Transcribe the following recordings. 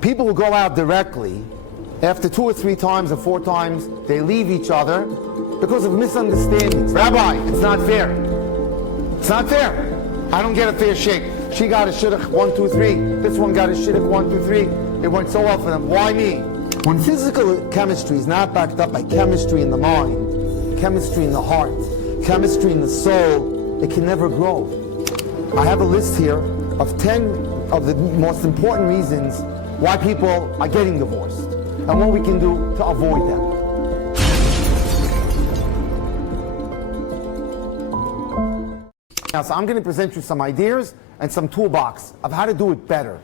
People who go out directly, after 2 or 3 times or 4 times, they leave each other because of misunderstandings. Rabbi, it's not fair. It's not fair. I don't get a fair shake. She got a shidduch 1, 2, 3. This one got a shidduch 1, 2, 3. It went so well for them. Why me? When physical chemistry is not backed up by chemistry in the mind, chemistry in the heart, chemistry in the soul, it can never grow. I have a list here of 10 of the most important reasons why people are getting divorced and what we can do to avoid them. Now, so I'm going to present you some ideas and some toolbox of how to do it better.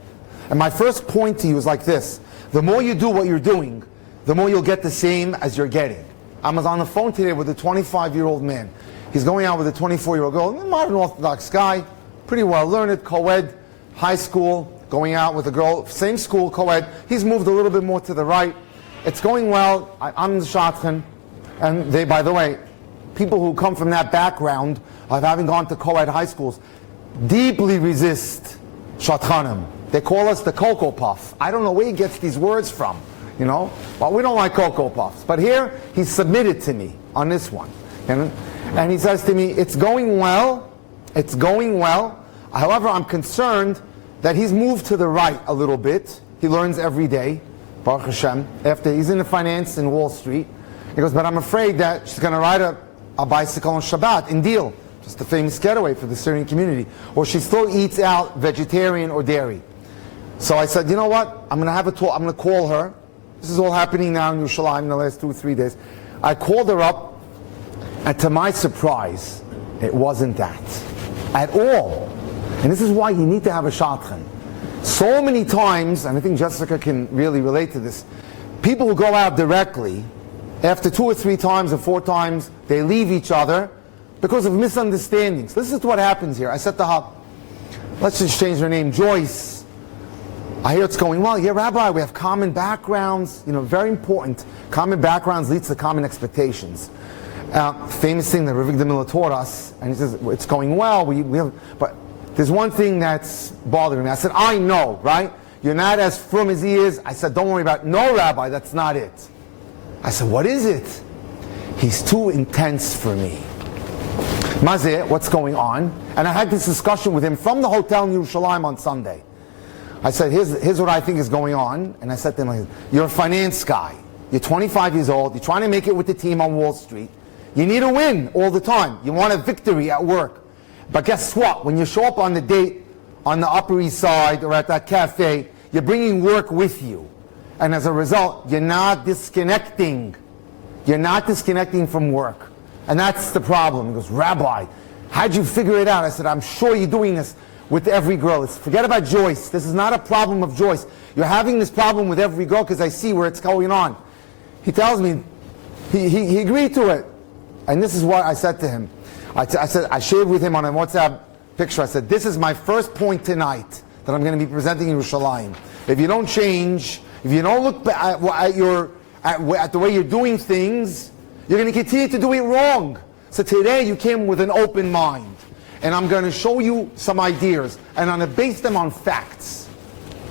And my first point to you is like this. The more you do what you're doing, the more you'll get the same as you're getting. I was on the phone today with a 25-year-old man. He's going out with a 24-year-old girl, a modern Orthodox guy, pretty well learned, co-ed, high school, going out with a girl, same school, co-ed. He's moved a little bit more to the right. It's going well. I'm the shadchan. And they, by the way, people who come from that background of having gone to co-ed high schools deeply resist shadchanim. They call us the Cocoa Puff. I don't know where he gets these words from, you know. But we don't like Cocoa Puffs. But here, he submitted to me on this one. And he says to me, it's going well. It's going well. However, I'm concerned that he's moved to the right a little bit. He learns every day, Baruch Hashem. After he's in the finance in Wall Street. He goes, but I'm afraid that she's going to ride a bicycle on Shabbat in Deal. Just a famous getaway for the Syrian community. Or she still eats out vegetarian or dairy. So I said, you know what? I'm going to have a talk. I'm going to call her. This is all happening now in Yerushalayim in the last 2 or 3 days. I called her up, and to my surprise, it wasn't that at all. And this is why you need to have a shadchan. So many times, and I think Jessica can really relate to this, people who go out directly, after 2 or 3 times or 4 times, they leave each other because of misunderstandings. Listen to what happens here. I said to her, let's just change her name, Joyce. I hear it's going well. Yeah, Rabbi, we have common backgrounds. You know, very important. Common backgrounds leads to common expectations. Famous thing that Rabbi taught us, and he says, it's going well. We have, but there's one thing that's bothering me. I said, I know, right? You're not as frum as he is. I said, don't worry about it. No, Rabbi, that's not it. I said, what is it? He's too intense for me. Mazeh, what's going on? And I had this discussion with him from the hotel in Yerushalayim on Sunday. I said, here's what I think is going on. And I said to him, you're a finance guy. You're 25 years old. You're trying to make it with the team on Wall Street. You need a win all the time. You want a victory at work. But guess what? When you show up on the date on the Upper East Side or at that cafe, you're bringing work with you. And as a result, you're not disconnecting. You're not disconnecting from work. And that's the problem. He goes, Rabbi, how'd you figure it out? I said, I'm sure you're doing this with every girl. Forget about Joyce. This is not a problem of Joyce. You're having this problem with every girl because I see where it's going on. He tells me, he agreed to it. And this is what I said to him. I shared with him on a WhatsApp picture. I said, this is my first point tonight that I'm going to be presenting in Yerushalayim. If you don't change, if you don't look at the way you're doing things, you're going to continue to do it wrong. So today you came with an open mind. And I'm going to show you some ideas. And I'm going to base them on facts.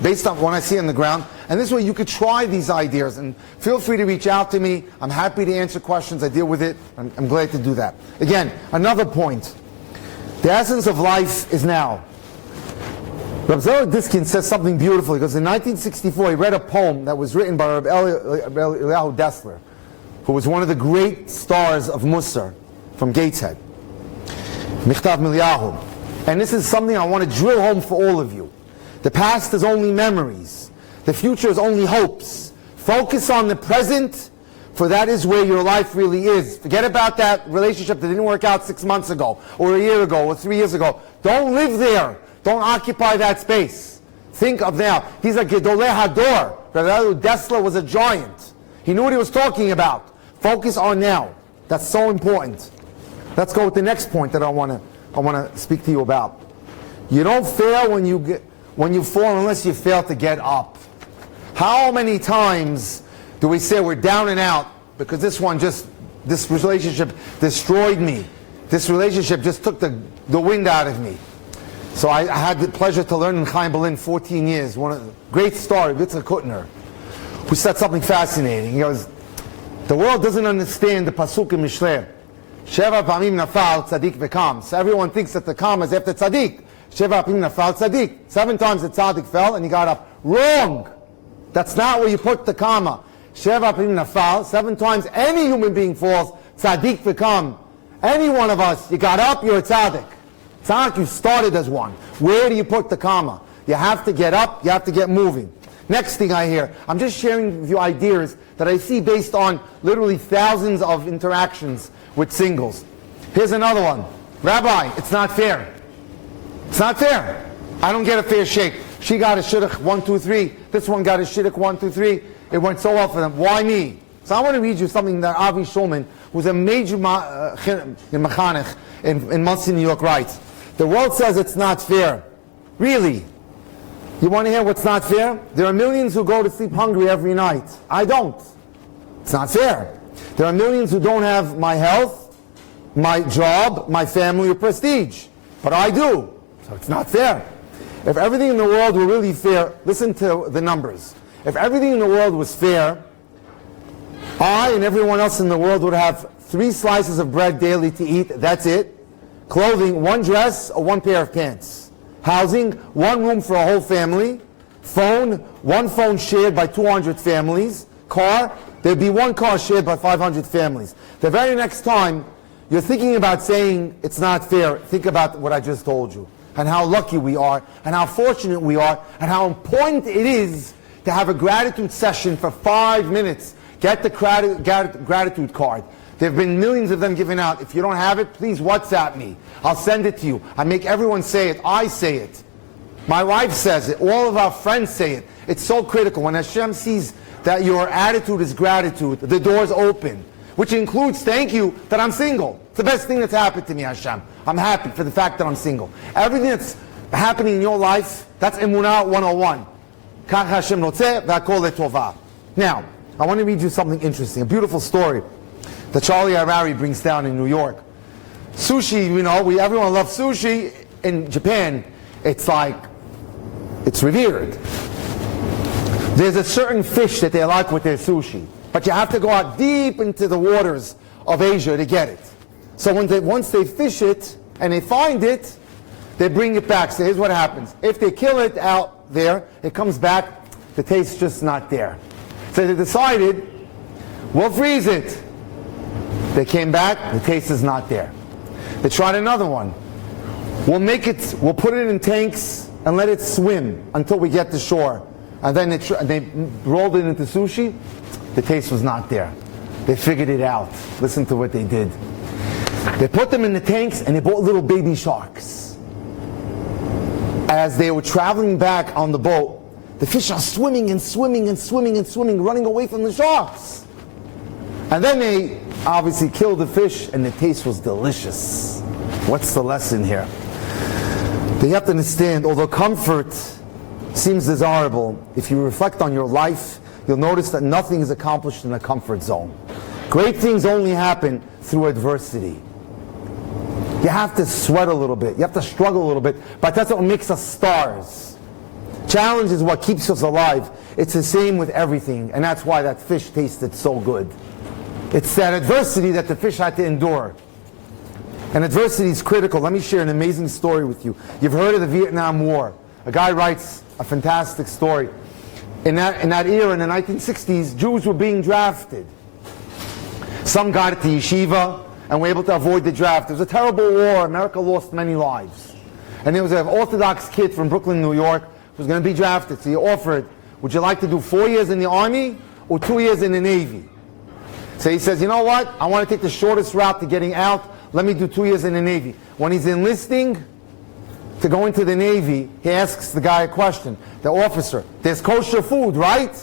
Based on what I see on the ground. And this way you could try these ideas. And feel free to reach out to me. I'm happy to answer questions. I deal with it. I'm glad to do that. Again, another point. The essence of life is now. Rabbi Diskin says something beautiful. Because in 1964 he read a poem that was written by Rabbi Eliyahu Dessler, who was one of the great stars of Musar from Gateshead. Michtav Miliyahu. And this is something I want to drill home for all of you. The past is only memories. The future is only hopes. Focus on the present, for that is where your life really is. Forget about that relationship that didn't work out 6 months ago, or a year ago, or 3 years ago. Don't live there. Don't occupy that space. Think of now. He's a Gedolei Hador. Rabbi Dessler was a giant. He knew what he was talking about. Focus on now. That's so important. Let's go with the next point that I want to speak to you about. You don't fail when you fall unless you fail to get up. How many times do we say we're down and out because this relationship destroyed me. This relationship just took the wind out of me. So I had the pleasure to learn in Chaim Berlin 14 years. One of the great story, Yitzchak Kutner, who said something fascinating. He goes, the world doesn't understand the pasuk in Mishlei. Sheva pamim nafal tzadik v'kam. So everyone thinks that the kam is after tzadik. Sheva pamim nafal tzadik. 7 times the tzadik fell and he got up. Wrong! That's not where you put the comma. Sheva pamim nafal. 7 times any human being falls. Tzadik v'kam. Any one of us, you got up, you're a tzaddik. It's not like you started as one. Where do you put the comma? You have to get up, you have to get moving. Next thing I hear, I'm just sharing with you ideas that I see based on literally thousands of interactions with singles. Here's another one. Rabbi, it's not fair. It's not fair. I don't get a fair shake. She got a shidduch 1, 2, 3. This one got a shidduch 1, 2, 3. It went so well for them. Why me? So I want to read you something that Avi Shulman, who's a major mechanech in Monsey, New York, writes. The world says it's not fair. Really? You want to hear what's not fair? There are millions who go to sleep hungry every night. I don't. It's not fair. There are millions who don't have my health, my job, my family, or prestige. But I do. So it's not fair. If everything in the world were really fair, listen to the numbers. If everything in the world was fair, I and everyone else in the world would have 3 slices of bread daily to eat. That's it. Clothing, 1 dress or 1 pair of pants. Housing, 1 room for a whole family. Phone, 1 phone shared by 200 families. Car, there'd be 1 car shared by 500 families. The very next time you're thinking about saying it's not fair, think about what I just told you, and how lucky we are, and how fortunate we are, and how important it is to have a gratitude session for 5 minutes. Get the gratitude card. There have been millions of them given out. If you don't have it, please WhatsApp me. I'll send it to you. I make everyone say it. I say it. My wife says it. All of our friends say it. It's so critical. When Hashem sees that your attitude is gratitude, the doors open, which includes thank you that I'm single. It's the best thing that's happened to me, Hashem. I'm happy for the fact that I'm single. Everything that's happening in your life, that's Emunah 101. Kach Hashem notzeh v'akol letovah. Now, I want to read you something interesting, a beautiful story that Charlie Harari brings down in New York. Sushi, you know, everyone loves sushi. In Japan, it's revered. There's a certain fish that they like with their sushi, but you have to go out deep into the waters of Asia to get it. So once they fish it and they find it, they bring it back. So here's what happens. If they kill it out there, it comes back, the taste's just not there. So they decided, we'll freeze it. They came back, the taste is not there. They tried another one. We'll put it in tanks and let it swim until we get to shore. And then they rolled it into sushi. The taste was not there. They figured it out. Listen to what they did. They put them in the tanks and they bought little baby sharks. As they were traveling back on the boat, the fish are swimming and swimming and swimming and swimming, running away from the sharks. And then they obviously killed the fish and the taste was delicious. What's the lesson here? You have to understand, although comfort seems desirable, if you reflect on your life, you'll notice that nothing is accomplished in a comfort zone. Great things only happen through adversity. You have to sweat a little bit, you have to struggle a little bit, but that's what makes us stars. Challenge is what keeps us alive. It's the same with everything, and that's why that fish tasted so good. It's that adversity that the fish had to endure. And adversity is critical. Let me share an amazing story with you. You've heard of the Vietnam War. A guy writes a fantastic story. In that era, in the 1960s, Jews were being drafted. Some got it to yeshiva and were able to avoid the draft. It was a terrible war. America lost many lives. And there was an Orthodox kid from Brooklyn, New York, who was going to be drafted. So he offered, would you like to do 4 years in the Army or 2 years in the Navy? So he says, you know what? I want to take the shortest route to getting out. Let me do 2 years in the Navy. When he's enlisting to go into the Navy, he asks the guy a question, the officer, there's kosher food, right?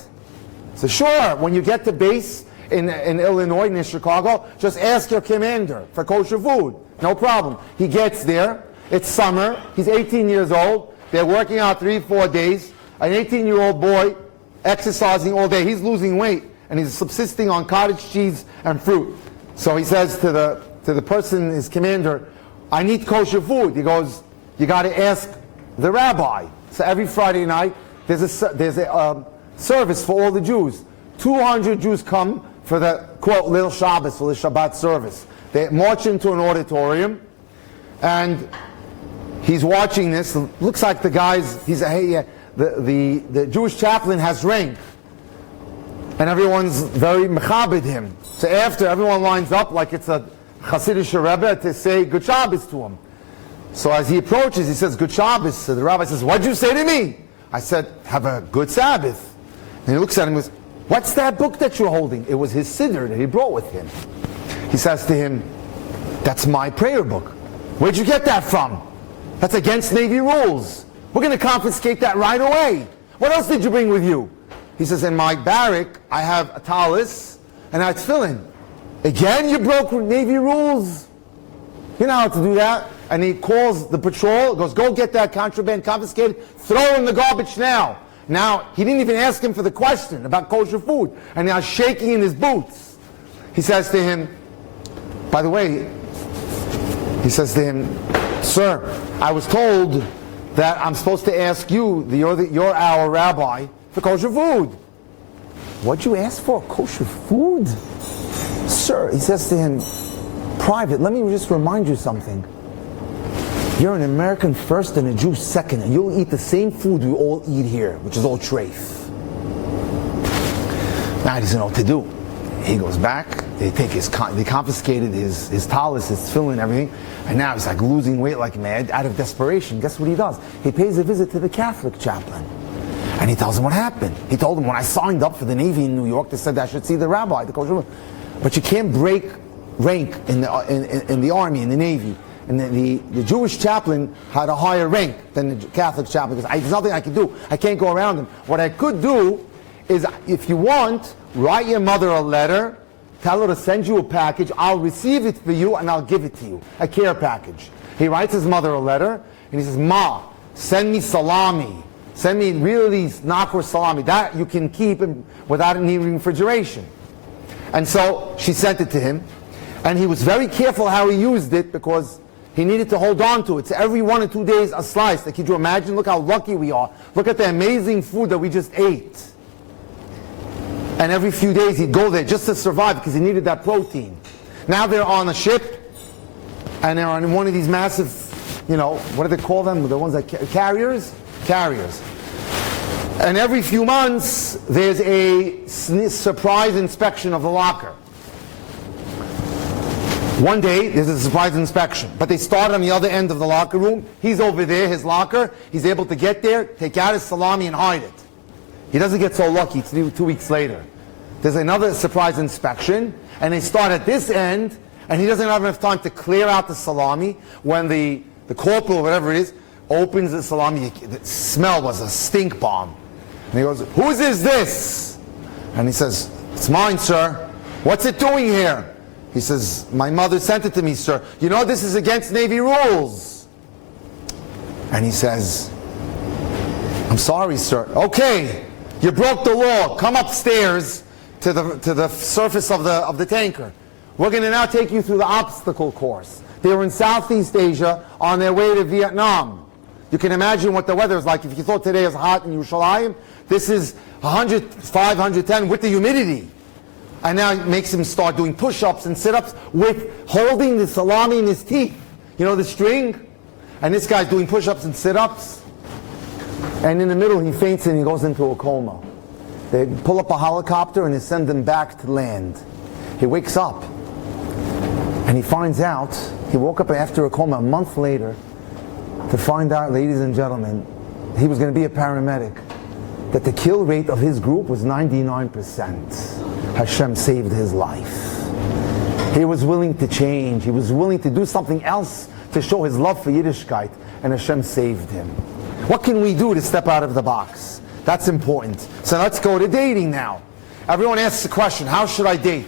So sure, when you get to base in Illinois, near Chicago, just ask your commander for kosher food. No problem. He gets there. It's summer. He's 18 years old. They're working out 3-4 days. An 18-year-old boy exercising all day. He's losing weight, and he's subsisting on cottage cheese and fruit. So he says to the person, his commander, I need kosher food. He goes, you got to ask the rabbi. So every Friday night, there's a service for all the Jews. 200 Jews come for the, quote, Lil Shabbos, or the Shabbat service. They march into an auditorium, and he's watching this. Looks like the guy's, the Jewish chaplain has rank. And everyone's very mechabed him. So after, everyone lines up like it's a Hasidic Rebbe to say good Shabbos to him. So as he approaches, he says, good Shabbos. So the rabbi says, what'd you say to me? I said, have a good Sabbath. And he looks at him and goes, what's that book that you're holding? It was his siddur that he brought with him. He says to him, that's my prayer book. Where'd you get that from? That's against Navy rules. We're going to confiscate that right away. What else did you bring with you? He says, in my barrack, I have a talis and a tefillin. Again, you broke Navy rules? You know how to do that? And he calls the patrol, goes, go get that contraband confiscated, throw it in the garbage now. Now, he didn't even ask him for the question about kosher food. And now shaking in his boots. He says to him, by the way, he says to him, sir, I was told that I'm supposed to ask you, you're our rabbi, for kosher food. What'd you ask for? Kosher food? Sir, he says to him, private, let me just remind you something. You're an American first and a Jew second, and you'll eat the same food we all eat here, which is all treif. Now he doesn't know what to do. He goes back, they confiscated his talis, his tefillin, everything, and now he's like losing weight like mad out of desperation. Guess what he does? He pays a visit to the Catholic chaplain. And he tells him what happened. He told him, when I signed up for the Navy in New York, they said that I should see the rabbi, the kosher. But you can't break rank in the army, in the Navy. And the Jewish chaplain had a higher rank than the Catholic chaplain, because there's nothing I can do. I can't go around him. What I could do is, if you want, write your mother a letter, tell her to send you a package, I'll receive it for you and I'll give it to you, a care package. He writes his mother a letter, and he says, Ma, send me salami. Send me really knackwur salami. That you can keep without needing refrigeration. And so she sent it to him, and he was very careful how he used it, because he needed to hold on to it. So every 1 or 2 days, a slice. Like, could you imagine? Look how lucky we are. Look at the amazing food that we just ate. And every few days he'd go there just to survive, because he needed that protein. Now they're on a ship, and they're on one of these massive, what do they call them? The ones that carriers? Carriers. And every few months, there's a surprise inspection of the locker. One day, there's a surprise inspection, but they start on the other end of the locker room. He's over there, his locker. He's able to get there, take out his salami, and hide it. He doesn't get so lucky. It's 2 weeks later. There's another surprise inspection, and they start at this end, and he doesn't have enough time to clear out the salami. When the corporal, or whatever it is, opens the salami, the smell was a stink bomb. And he goes, whose is this? And he says, it's mine, sir. What's it doing here? He says, my mother sent it to me, sir. You know this is against Navy rules. And he says, I'm sorry, sir. Okay, you broke the law. Come upstairs to the surface of the tanker. We're going to now take you through the obstacle course. They were in Southeast Asia on their way to Vietnam. You can imagine what the weather is like. If you thought today is hot in Yerushalayim, this is 105, 110 with the humidity. And now it makes him start doing push-ups and sit-ups with holding the salami in his teeth. You know the string? And this guy's doing push-ups and sit-ups. And in the middle he faints and he goes into a coma. They pull up a helicopter and they send him back to land. He wakes up and he finds out, he woke up after a coma a month later, to find out, ladies and gentlemen, he was going to be a paramedic, that the kill rate of his group was 99%. Hashem saved his life. He was willing to change. He was willing to do something else to show his love for Yiddishkeit, and Hashem saved him. What can we do to step out of the box? That's important. So let's go to dating now. Everyone asks the question, how should I date?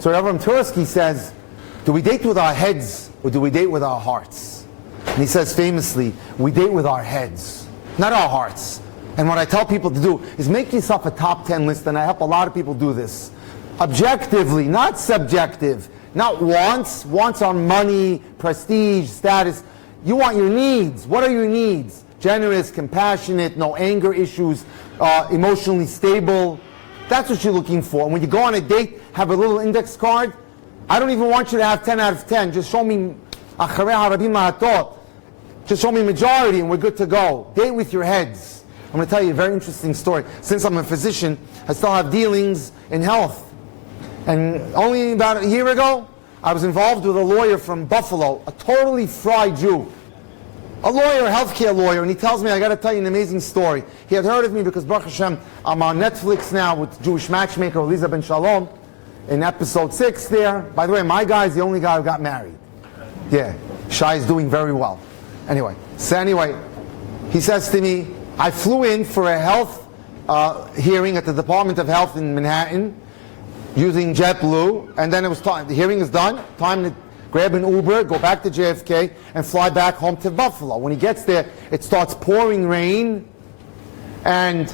So Rabbi Tursky says, do we date with our heads or do we date with our hearts? And he says famously, we date with our heads, not our hearts. And what I tell people to do is make yourself a top 10 list, and I help a lot of people do this. Objectively, not subjective, not wants. Wants are money, prestige, status. You want your needs. What are your needs? generous, compassionate, no anger issues, emotionally stable. That's what you're looking for. And when you go on a date, have a little index card. I don't even want you to have 10 out of 10. Just show me just show me majority and we're good to go. Date with your heads. I'm going to tell you a very interesting story. Since I'm a physician, I still have dealings in health. And only about a year ago, I was involved with a lawyer from Buffalo, a totally fried Jew. A lawyer, a healthcare lawyer, and he tells me, I got to tell you an amazing story. He had heard of me because, Baruch Hashem, I'm on Netflix now with Jewish matchmaker Eliza Ben Shalom in episode 6 there. By the way, my guy's the only guy who got married. Yeah, Shai is doing very well. Anyway, he says to me, I flew in for a health hearing at the Department of Health in Manhattan using JetBlue, and then it was time, the hearing is done, time to grab an Uber, go back to JFK, and fly back home to Buffalo. When he gets there, it starts pouring rain, and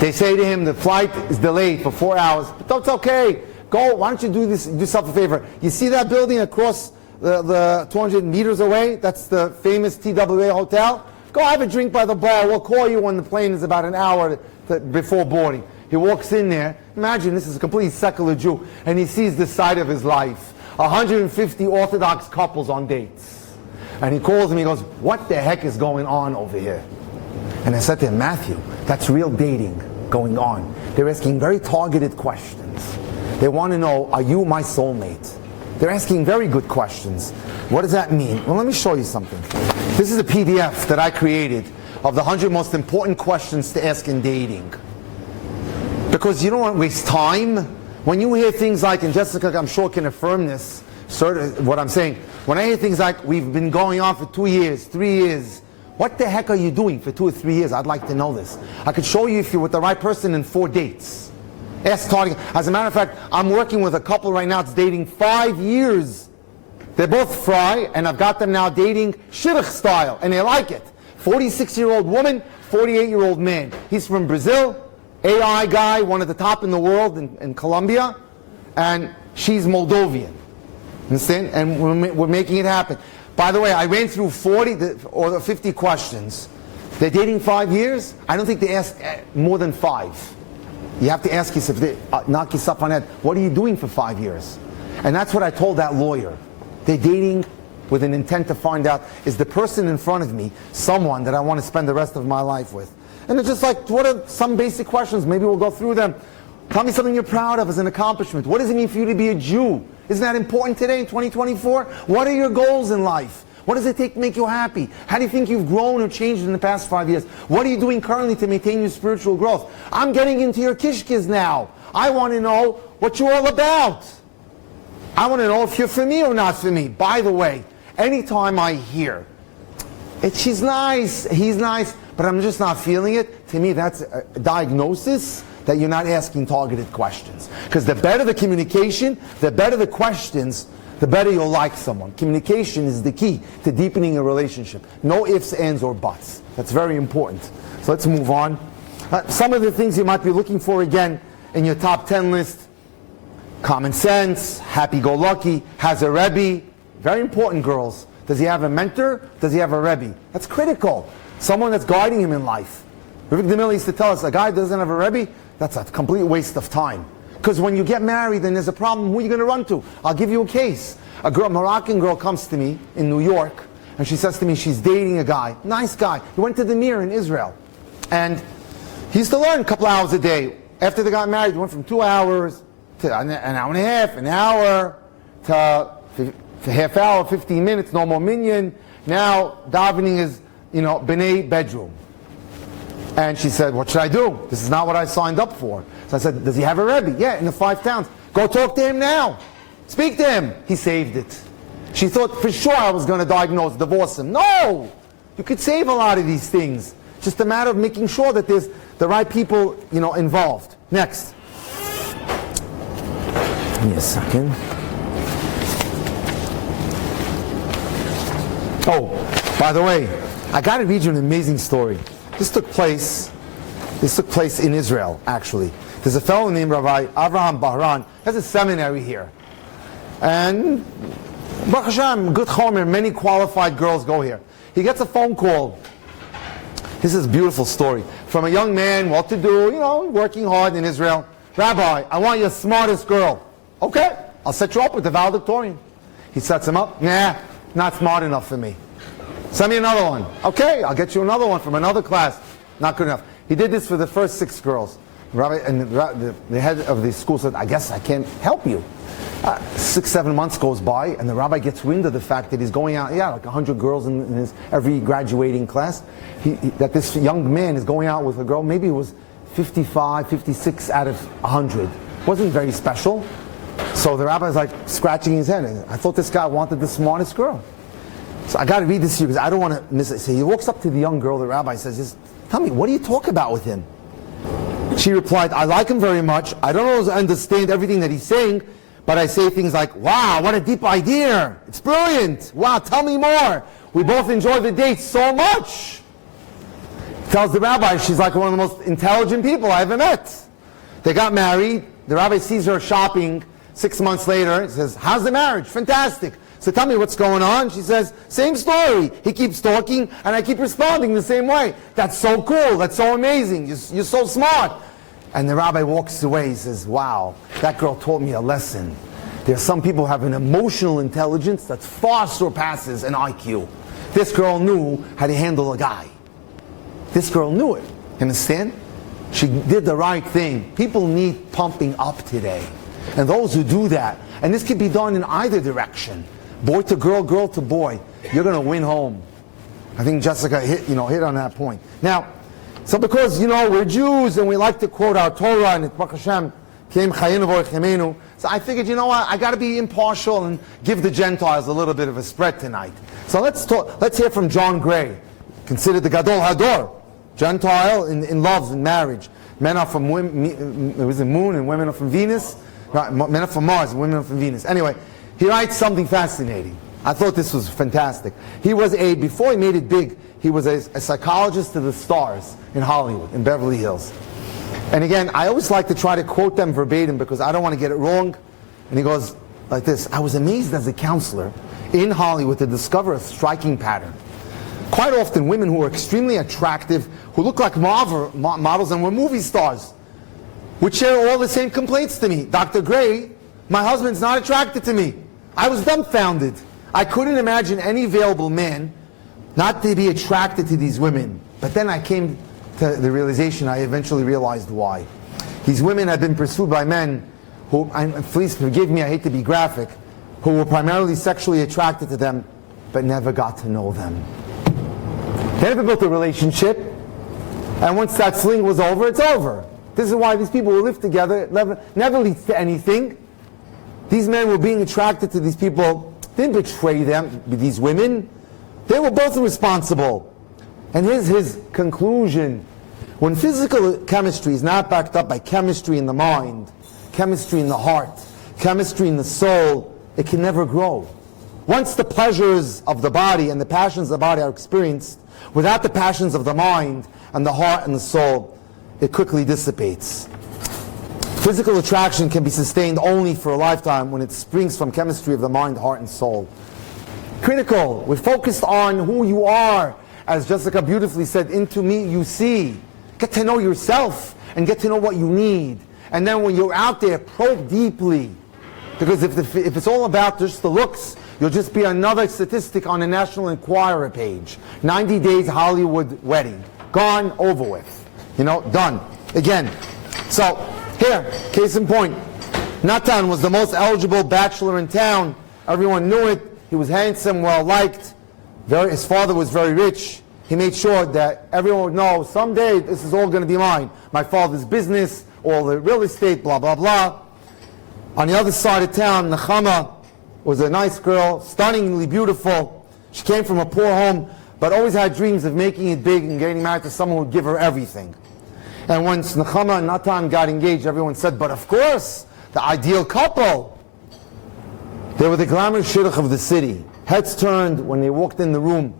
they say to him, the flight is delayed for 4 hours, but that's okay. Go, why don't you do yourself a favor. You see that building across the 200 meters away? That's the famous TWA hotel. Go have a drink by the bar. We'll call you when the plane is about an hour before boarding. He walks in there. Imagine this is a completely secular Jew, and he sees this side of his life. 150 Orthodox couples on dates. And he calls me, he goes, what the heck is going on over here? And I said to him, Matthew, that's real dating going on. They're asking very targeted questions. They want to know, are you my soulmate? They're asking very good questions. What does that mean? Well, let me show you something. This is a PDF that I created of the 100 most important questions to ask in dating. Because you don't want to waste time. When you hear things like, and Jessica, I'm sure can affirm this, what I'm saying. When I hear things like, we've been going on for 2 years, 3 years, what the heck are you doing for 2 or 3 years? I'd like to know this. I could show you if you're with the right person in 4 dates. Ask target. As a matter of fact, I'm working with a couple right now that's dating 5 years. They're both fry, and I've got them now dating shidduch style, and they like it. 46-year-old woman, 48-year-old man. He's from Brazil, AI guy, one of the top in the world in Colombia, and she's Moldovan. Understand? And we're making it happen. By the way, I ran through 40 or 50 questions. They're dating 5 years. I don't think they ask more than 5. You have to ask yourself, knock yourself on the head, what are you doing for 5 years? And that's what I told that lawyer. They're dating with an intent to find out, is the person in front of me someone that I want to spend the rest of my life with? And it's just like, what are some basic questions? Maybe we'll go through them. Tell me something you're proud of as an accomplishment. What does it mean for you to be a Jew? Isn't that important today in 2024? What are your goals in life? What does it take to make you happy? How do you think you've grown or changed in the past 5 years? What are you doing currently to maintain your spiritual growth? I'm getting into your kishkis now. I want to know what you're all about. I want to know if you're for me or not for me. By the way, anytime I hear, she's nice, he's nice, but I'm just not feeling it, to me that's a diagnosis that you're not asking targeted questions. Because the better the communication, the better the questions, the better you'll like someone. Communication is the key to deepening a relationship. No ifs, ands, or buts. That's very important. So let's move on. Some of the things you might be looking for again in your top 10 list. Common sense, happy-go-lucky, has a Rebbe. Very important, girls. Does he have a mentor? Does he have a Rebbe? That's critical. Someone that's guiding him in life. Rabbi DeMille used to tell us, a guy doesn't have a Rebbe, that's a complete waste of time. Because when you get married and there's a problem, who are you going to run to? I'll give you a case. A Moroccan girl comes to me in New York, and she says to me she's dating a guy, nice guy. He went to the Mir in Israel. And he used to learn a couple hours a day. After they got married, he went from 2 hours to an hour and a half, an hour, to a half hour, 15 minutes, no more minyan. Now, davening is, B'nai bedroom. And she said, what should I do? This is not what I signed up for. So I said, does he have a Rebbe? Yeah, in the 5 towns. Go talk to him now. Speak to him. He saved it. She thought for sure I was going to divorce him. No! You could save a lot of these things. Just a matter of making sure that there's the right people, involved. Next. Give me a second. Oh, by the way, I got to read you an amazing story. This took place in Israel, actually. There's a fellow named Rabbi Avraham Bahran. There's a seminary here. And Baruch Hashem, good chomer, many qualified girls go here. he gets a phone call. This is a beautiful story. From a young man, well-to-do, working hard in Israel. Rabbi, I want your smartest girl. Okay, I'll set you up with the valedictorian. He sets him up. Nah, not smart enough for me. Send me another one. Okay, I'll get you another one from another class. Not good enough. He did this for the first 6 girls. Rabbi, and the head of the school said, I guess I can't help you. 6-7 months goes by, and the rabbi gets wind of the fact that he's going out, like 100 girls in his every graduating class, that this young man is going out with a girl, maybe it was 55, 56 out of 100. Wasn't very special. So the rabbi's like scratching his head. I thought this guy wanted the smartest girl. So I got to read this to you because I don't want to miss it. So he walks up to the young girl, the rabbi says, tell me, what do you talk about with him? She replied, I like him very much. I don't always understand everything that he's saying, but I say things like, wow, what a deep idea. It's brilliant. Wow, tell me more. We both enjoy the date so much. Tells the rabbi she's like one of the most intelligent people I ever met. They got married. The rabbi sees her shopping 6 months later. He says, how's the marriage? Fantastic. So tell me what's going on. She says, same story. He keeps talking and I keep responding the same way. That's so cool. That's so amazing. You're so smart. And the rabbi walks away. He says, wow, that girl taught me a lesson. There are some people who have an emotional intelligence that far surpasses an IQ. This girl knew how to handle a guy. This girl knew it. Understand? She did the right thing. People need pumping up today. And those who do that, and this can be done in either direction, boy to girl, girl to boy, you're going to win home. I think Jessica hit on that point. Now, so because, we're Jews and we like to quote our Torah and Baruch Hashem, so I figured, what, I got to be impartial and give the Gentiles a little bit of a spread tonight. So let's hear from John Gray, considered the Gadol Hador, Gentile in love and marriage. Men are from Moon and women are from Venus. Right, men are from Mars and women are from Venus. Anyway, he writes something fascinating. I thought this was fantastic. He was before he made it big, he was a psychologist to the stars in Hollywood, in Beverly Hills. And again, I always like to try to quote them verbatim because I don't want to get it wrong. And he goes like this, I was amazed as a counselor in Hollywood to discover a striking pattern. Quite often women who are extremely attractive, who look like models and were movie stars, would share all the same complaints to me. Dr. Gray, my husband's not attracted to me. I was dumbfounded. I couldn't imagine any available man not to be attracted to these women. But then I came to the realization, I eventually realized why. These women had been pursued by men who, please forgive me, I hate to be graphic, who were primarily sexually attracted to them, but never got to know them. They never built a relationship, and once that sling was over, it's over. This is why these people who live together never leads to anything. These men were being attracted to these people, didn't betray them, these women. They were both responsible. And here's his conclusion. When physical chemistry is not backed up by chemistry in the mind, chemistry in the heart, chemistry in the soul, it can never grow. Once the pleasures of the body and the passions of the body are experienced, without the passions of the mind and the heart and the soul, it quickly dissipates. Physical attraction can be sustained only for a lifetime when it springs from chemistry of the mind, heart, and soul. Critical. We're focused on who you are. As Jessica beautifully said, into me you see. Get to know yourself and get to know what you need. And then when you're out there, probe deeply. Because if it's all about just the looks, you'll just be another statistic on a National Enquirer page. 90 days Hollywood wedding. Gone, over with. Done. Again. So, here, case in point. Natan was the most eligible bachelor in town. Everyone knew it. He was handsome, well-liked. His father was very rich. He made sure that everyone would know, someday this is all going to be mine. My father's business, all the real estate, blah, blah, blah. On the other side of town, Nechama was a nice girl, stunningly beautiful. She came from a poor home, but always had dreams of making it big and getting married to someone who would give her everything. And once Nechama and Natan got engaged, everyone said, but of course, the ideal couple. They were the glamour shidduch of the city. Heads turned when they walked in the room,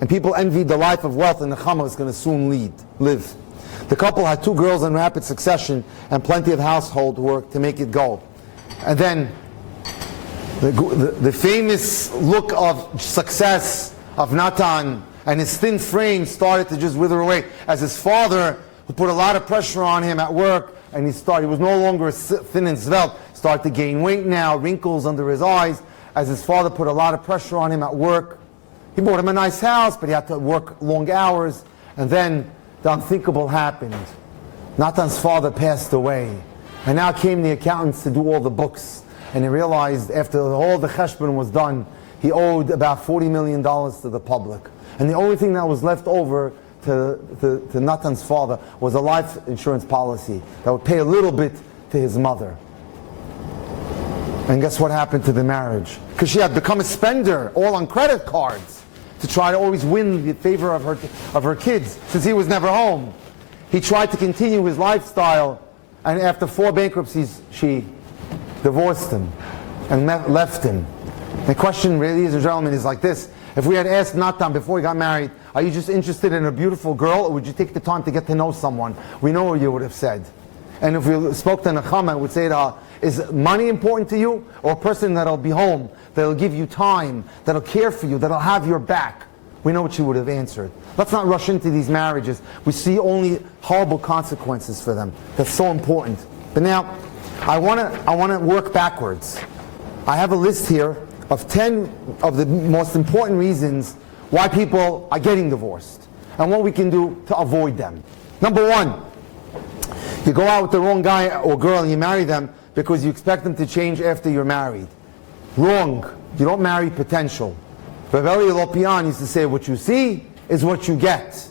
and people envied the life of wealth and Nechama was going to soon live. The couple had 2 girls in rapid succession and plenty of household work to make it go. And then the famous look of success of Natan, and his thin frame started to just wither away as his father, who put a lot of pressure on him at work, and he was no longer thin and svelte, started to gain weight now, wrinkles under his eyes, as his father put a lot of pressure on him at work. He bought him a nice house, but he had to work long hours, and then the unthinkable happened. Natan's father passed away, and now came the accountants to do all the books, and he realized after all the cheshbon was done, he owed about $40 million to the public. And the only thing that was left over to Natan's father was a life insurance policy that would pay a little bit to his mother. And guess what happened to the marriage? Because she had become a spender, all on credit cards, to try to always win the favor of her kids, since he was never home. He tried to continue his lifestyle, and after 4 bankruptcies, she divorced him and left him. The question, ladies and gentlemen, is like this. If we had asked Natan before he got married, are you just interested in a beautiful girl, or would you take the time to get to know someone? We know what you would have said. And if we spoke to Nechama, we would say to her, is money important to you, or a person that'll be home, that'll give you time, that'll care for you, that'll have your back? We know what she would have answered. Let's not rush into these marriages. We see only horrible consequences for them. That's so important. But now, I want to work backwards. I have a list here of 10 of the most important reasons why people are getting divorced, and what we can do to avoid them. Number 1, you go out with the wrong guy or girl and you marry them because you expect them to change after you're married. Wrong. You don't marry potential. Rabbi Lopian used to say, what you see is what you get.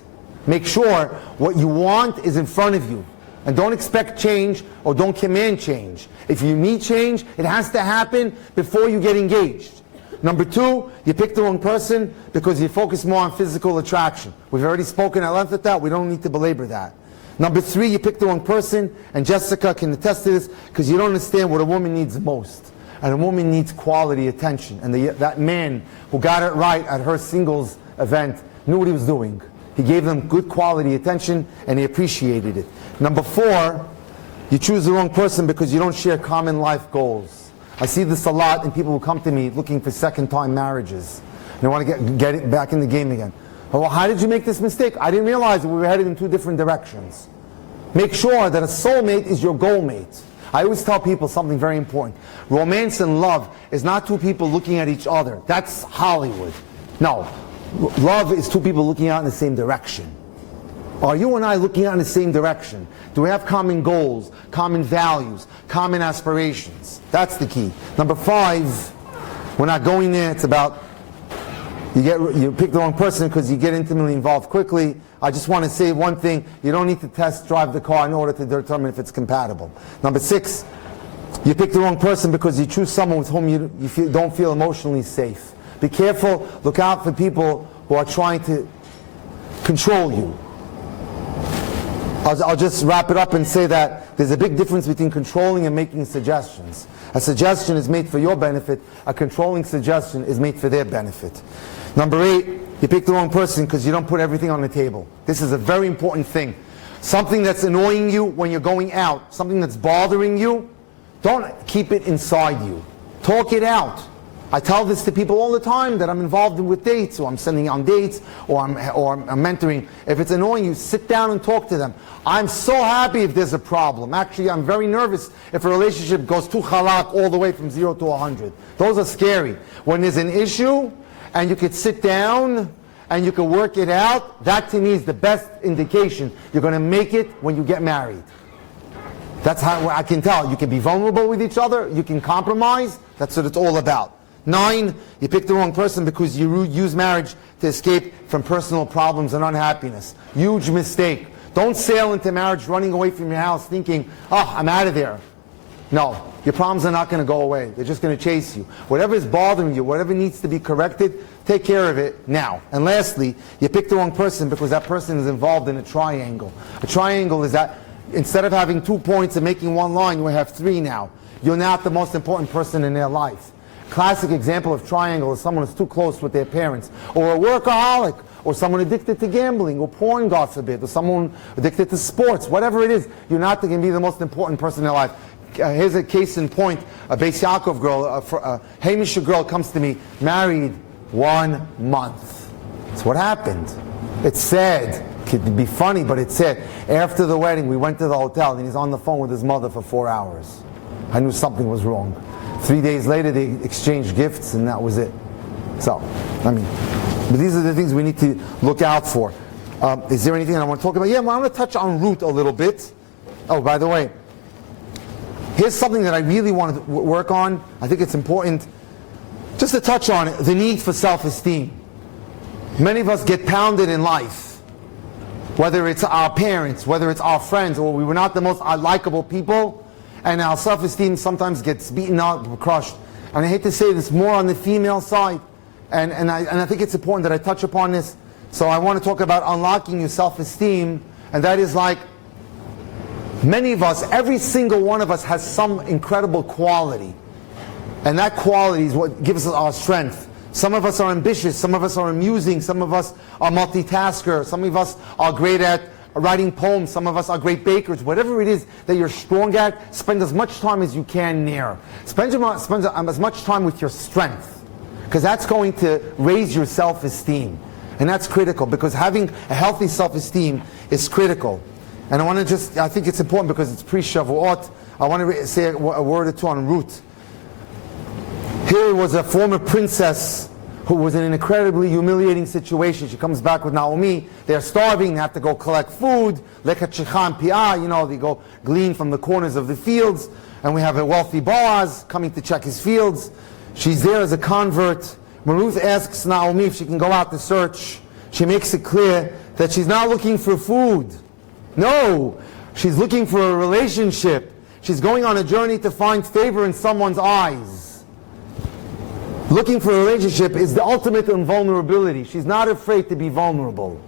Make sure what you want is in front of you. And don't expect change, or don't command change. If you need change, it has to happen before you get engaged. Number 2, you pick the wrong person because you focus more on physical attraction. We've already spoken at length at that. We don't need to belabor that. Number 3, you pick the wrong person, and Jessica can attest to this, because you don't understand what a woman needs most. And a woman needs quality attention. And that man who got it right at her singles event knew what he was doing. He gave them good quality attention, and he appreciated it. Number 4, you choose the wrong person because you don't share common life goals. I see this a lot in people who come to me looking for second-time marriages. They want to get it back in the game again. Well, how did you make this mistake? I didn't realize that we were headed in 2 different directions. Make sure that a soulmate is your goal mate. I always tell people something very important. Romance and love is not 2 people looking at each other. That's Hollywood. No. Love is 2 people looking out in the same direction. Are you and I looking out in the same direction? Do we have common goals, common values, common aspirations? That's the key. Number 5, we're not going there. It's about you pick the wrong person because you get intimately involved quickly. I just want to say one thing. You don't need to test drive the car in order to determine if it's compatible. Number 6, you pick the wrong person because you choose someone with whom you don't feel emotionally safe. Be careful. Look out for people who are trying to control you. I'll just wrap it up and say that there's a big difference between controlling and making suggestions. A suggestion is made for your benefit. A controlling suggestion is made for their benefit. Number 8, you pick the wrong person because you don't put everything on the table. This is a very important thing. Something that's annoying you when you're going out, something that's bothering you, don't keep it inside you. Talk it out. I tell this to people all the time that I'm involved with dates, or I'm sending on dates, or I'm mentoring. If it's annoying you, sit down and talk to them. I'm so happy if there's a problem. Actually, I'm very nervous if a relationship goes too halak all the way from 0 to 100. Those are scary. When there's an issue, and you could sit down, and you can work it out, that to me is the best indication you're going to make it when you get married. That's how I can tell. You can be vulnerable with each other, you can compromise, that's what it's all about. 9, you pick the wrong person because you use marriage to escape from personal problems and unhappiness. Huge mistake. Don't sail into marriage running away from your house thinking, oh, I'm out of there. No, your problems are not going to go away. They're just going to chase you. Whatever is bothering you, whatever needs to be corrected, take care of it now. And lastly, you pick the wrong person because that person is involved in a triangle. A triangle is that instead of having 2 points and making 1 line, you have 3 now. You're not the most important person in their life. Classic example of triangle is someone who's too close with their parents, or a workaholic, or someone addicted to gambling, or porn, God forbid, or someone addicted to sports. Whatever it is, you're not going to be the most important person in their life. Here's a case in point. A Beis Yaakov girl, a Hamisha girl comes to me, married 1 month. It's what happened. It's sad. It could be funny, but it's sad. After the wedding, we went to the hotel, and he's on the phone with his mother for 4 hours. I knew something was wrong. 3 days later, they exchanged gifts, and that was it. So, but these are the things we need to look out for. Is there anything I want to talk about? Yeah, well, I'm going to touch on root a little bit. Oh, by the way, here's something that I really want to work on. I think it's important just to touch on it, the need for self-esteem. Many of us get pounded in life, whether it's our parents, whether it's our friends, or we were not the most likable people, and our self-esteem sometimes gets beaten up, crushed. And I hate to say this, more on the female side, and I think it's important that I touch upon this. So I want to talk about unlocking your self-esteem, and that is like, many of us, every single one of us has some incredible quality. And that quality is what gives us our strength. Some of us are ambitious, some of us are amusing, some of us are multitaskers, some of us are great at writing poems, some of us are great bakers. Whatever it is that you're strong at, spend as much time as you can near. Spend as much time with your strength, because that's going to raise your self-esteem. And that's critical, because having a healthy self-esteem is critical. And I think it's important because it's pre-Shavuot. I want to say a word or two on root. Here was a former princess who was in an incredibly humiliating situation. She comes back with Naomi. They're starving. They have to go collect food. They go glean from the corners of the fields. And we have a wealthy Boaz coming to check his fields. She's there as a convert. When Ruth asks Naomi if she can go out to search, she makes it clear that she's not looking for food. No, she's looking for a relationship. She's going on a journey to find favor in someone's eyes. Looking for a relationship is the ultimate in vulnerability. She's not afraid to be vulnerable.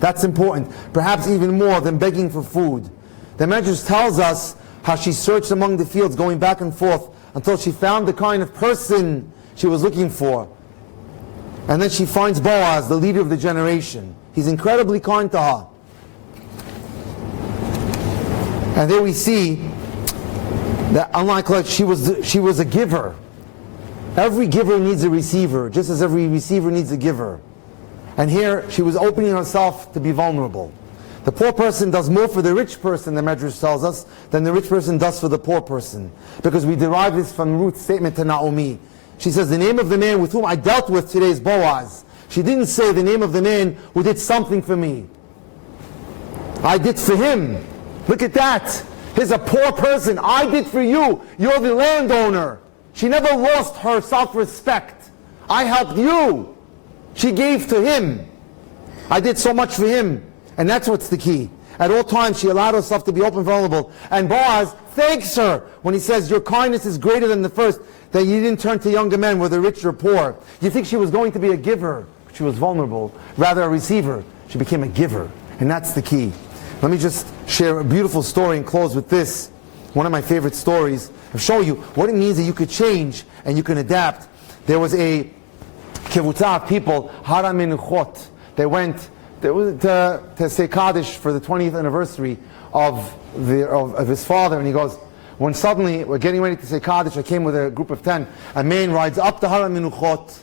That's important, perhaps even more than begging for food. The Medrash tells us how she searched among the fields, going back and forth, until she found the kind of person she was looking for. And then she finds Boaz, the leader of the generation. He's incredibly kind to her. And there we see that unlike she was a giver. Every giver needs a receiver, just as every receiver needs a giver. And here, she was opening herself to be vulnerable. The poor person does more for the rich person, the Medrash tells us, than the rich person does for the poor person. Because we derive this from Ruth's statement to Naomi. She says, the name of the man with whom I dealt with today is Boaz. She didn't say the name of the man who did something for me. I did for him. Look at that. Here's a poor person. I did for you. You're the landowner. She never lost her self-respect. I helped you. She gave to him. I did so much for him. And that's what's the key. At all times, she allowed herself to be open and vulnerable. And Boaz thanks her when he says, your kindness is greater than the first, that you didn't turn to younger men, whether rich or poor. You think she was going to be a giver. She was vulnerable. Rather a receiver. She became a giver. And that's the key. Let me just share a beautiful story and close with this. One of my favorite stories. I'll show you what it means that you could change and you can adapt. There was a kivutzah of people, Hara Menuchot. They went to say Kaddish for the 20th anniversary of his father, and he goes, when suddenly we're getting ready to say Kaddish, I came with a group of 10, a man rides up to Hara Menuchot,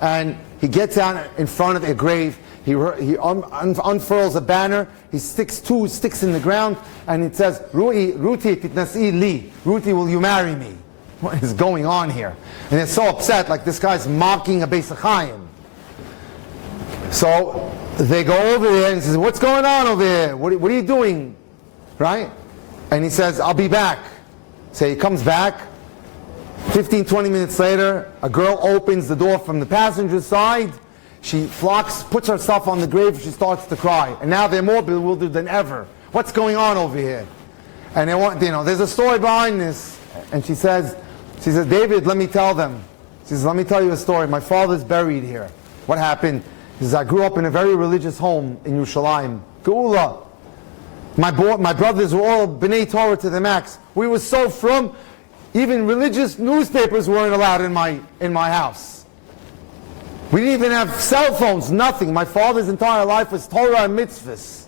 and he gets down in front of a grave, he unfurls a banner, he sticks 2 sticks in the ground, and it says, Ruti titnasi li, Ruti, will you marry me? What is going on here? And they're so upset, like this guy's mocking a Beis HaChaim. So they go over there and says, what's going on over here? What are you doing? Right? And he says, I'll be back. So he comes back. 15, 20 minutes later, a girl opens the door from the passenger side. She puts herself on the grave, she starts to cry. And now they're more bewildered than ever. What's going on over here? And they want, there's a story behind this. And she says, David, let me tell them. She says, let me tell you a story. My father's buried here. What happened? He says, I grew up in a very religious home in Yerushalayim. Geula. My brothers were all B'nai Torah to the max. We were so frum, even religious newspapers weren't allowed in my house. We didn't even have cell phones, nothing. My father's entire life was Torah and mitzvahs.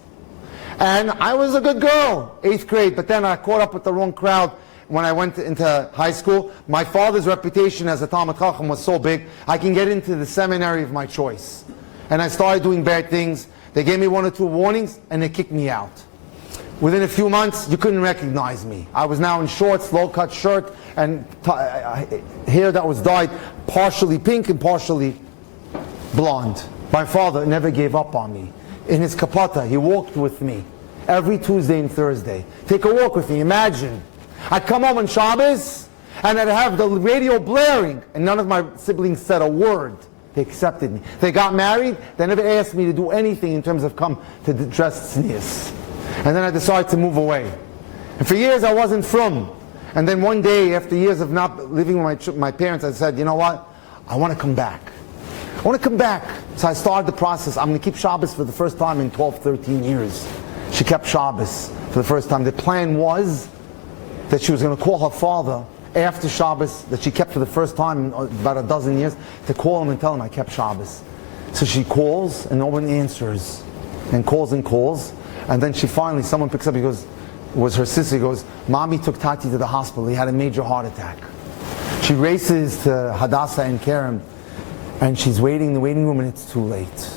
And I was a good girl, 8th grade, but then I caught up with the wrong crowd when I went into high school. My father's reputation as a Talmid Chacham was so big, I can get into the seminary of my choice. and I started doing bad things. They gave me 1 or 2 warnings, and they kicked me out. Within a few months, you couldn't recognize me. I was now in shorts, low-cut shirt, and hair that was dyed partially pink and partially blonde. My father never gave up on me. In his kapata, he walked with me every Tuesday and Thursday. Take a walk with me. Imagine. I'd come home on Shabbos, and I'd have the radio blaring, and none of my siblings said a word. They accepted me. They got married. They never asked me to do anything in terms of come to dress tznius. And then I decided to move away. And for years I wasn't from. And then one day, after years of not living with my parents, I said, you know what? I want to come back. I want to come back. So I started the process. I'm going to keep Shabbos for the first time in 12, 13 years. She kept Shabbos for the first time. The plan was that she was going to call her father after Shabbos, that she kept for the first time in about a dozen years, to call him and tell him I kept Shabbos. So she calls and no one answers, and calls and calls. And then she finally, someone picks up, he goes, it was her sister, he goes, Mommy took Tati to the hospital. He had a major heart attack. She races to Hadassah and Kerem, and she's waiting in the waiting room, and it's too late.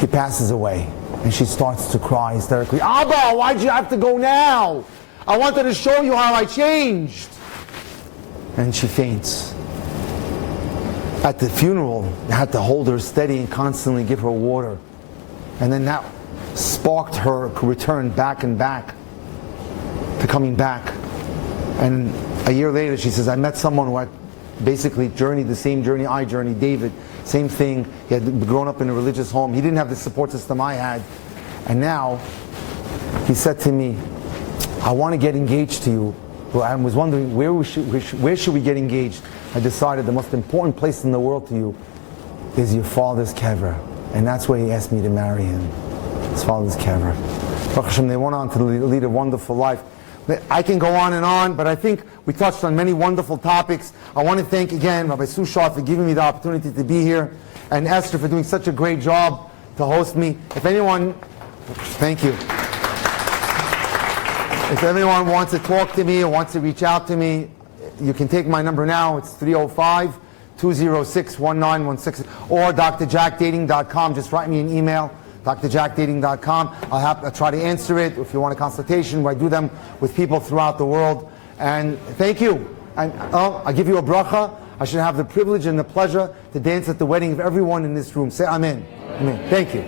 He passes away, and she starts to cry hysterically. Abba, why'd you have to go now? I wanted to show you how I changed. And she faints. At the funeral, I had to hold her steady and constantly give her water. And then that sparked her return back and back to coming back. And a year later, she says, I met someone who had basically journeyed the same journey I journeyed, David. Same thing. He had grown up in a religious home. He didn't have the support system I had. And now, he said to me, I want to get engaged to you. Well, I was wondering, where should we get engaged? I decided the most important place in the world to you is your father's kever. And that's where he asked me to marry him. His father's kever. Baruch Hashem, they went on to lead a wonderful life. I can go on, but I think we touched on many wonderful topics. I want to thank again Rabbi Sushar for giving me the opportunity to be here, and Esther for doing such a great job to host me. If anyone, thank you. If anyone wants to talk to me or wants to reach out to me, you can take my number now. It's 305-206-1916 or drjackdating.com. Just write me an email, drjackdating.com. I'll try to answer it. If you want a consultation, I do them with people throughout the world. And thank you. And I give you a bracha. I should have the privilege and the pleasure to dance at the wedding of everyone in this room. Say amen. Amen. Thank you.